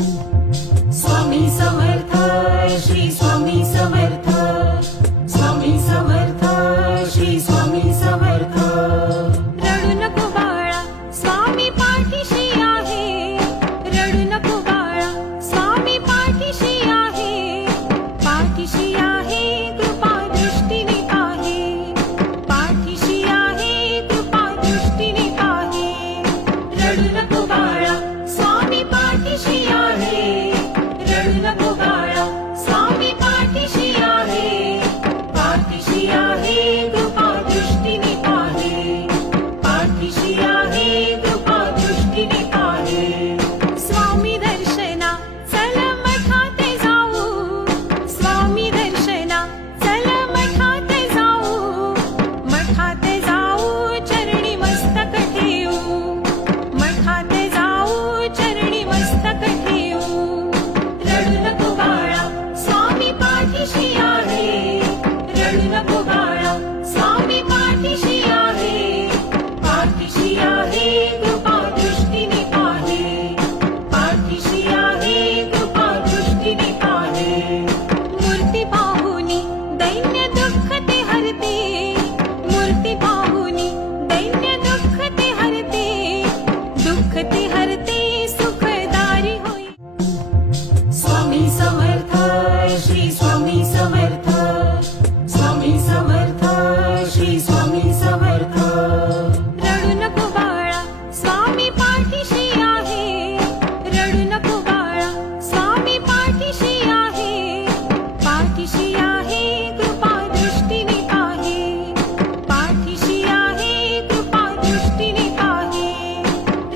स्वामी समर्थ श्री स्वामी समर्थ स्वामी समर्थ श्री स्वामी समर्थ रडू नको बाळा स्वामी पाठीशी आहे रडू नको बाळा स्वामी पाठीशी आहे पाठीशी आहे कृपा दृष्टीने पाहे पाठीशी आहे कृपा दृष्टीने पाहे रडू नको बाळा स्वामी पाठीशी आहे रडू नको बाळा स्वामी पाठीशी आहे पाठीशी आहे कृपा दृष्टीने पाहे पाठीशी आहे कृपा दृष्टीने पाहे स्वामी दर्शना चल मठात जाऊ स्वामी दर्शना चल मठात जाऊ मठात जाऊ चरणी मस्तक ठेवू मठात जाऊ चरणी मस्तक ठेवू रडू नको बाळा स्वामी पाठीशी आहे रडू नको बाळा स्वामी पाठीशी आहे पाठीशी आहे कृपा दृष्टीने पाहे पाठीशी आहे कृपा दृष्टीने पाहे मूर्ती पाहुनी दैन्य दुःख ते हरते मूर्ती पाहुनी दैन्य दुःख ते हरते दुःख ते हरते सुखदारी होई स्वामी समर्थ श्री स्वामी समर्थ स्वामी समर्थ श्री स्वामी समर्थ रडू नको बाळा स्वामी पाठीशी आहे रडू नको बाळा स्वामी पाठीशी आहे पाठीशी आहे कृपा दृष्टीने पाहे पाठीशी आहे कृपा दृष्टीने पाहे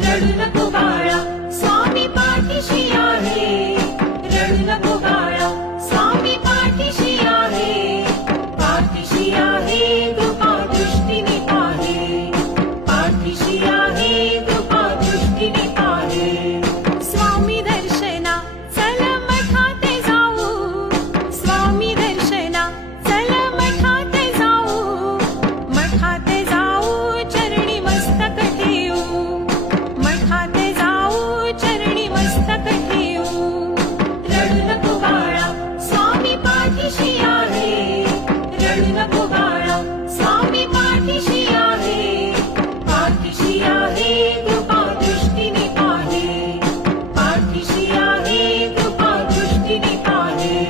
रडू नको बाळा स्वामी पाठीशी आहे रडू नको बाळा स्वामी पाठीशी आहे पाठीशी आहे कृपा दृष्टीने पाहे पाठीशी आहे कृपा दृष्टीने पाहे स्वामी दर्शना चल मठात जाऊ स्वामी दर्शना चल मठात जाऊ मठात जाऊ चरणी मस्तक ठेवू मठात जाऊ चरणी मस्तक ठेवू रडू नको बाळा स्वामी पाठीशी आहे रडू नको बाळा स्वामी पाठीशी आहे पाठीशी आहे कृपा दृष्टीने पाहे पाठीशी आहे कृपा दृष्टीने पाहे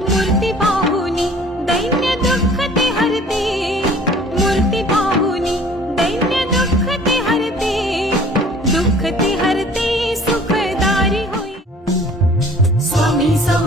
मूर्ती पाहुनी दैन्य दुःख ते हरते मूर्ती पाहुनी दैन्य दुःख ते हरते दुःख ते हरते सुखदारी होई स्वामी समर्थ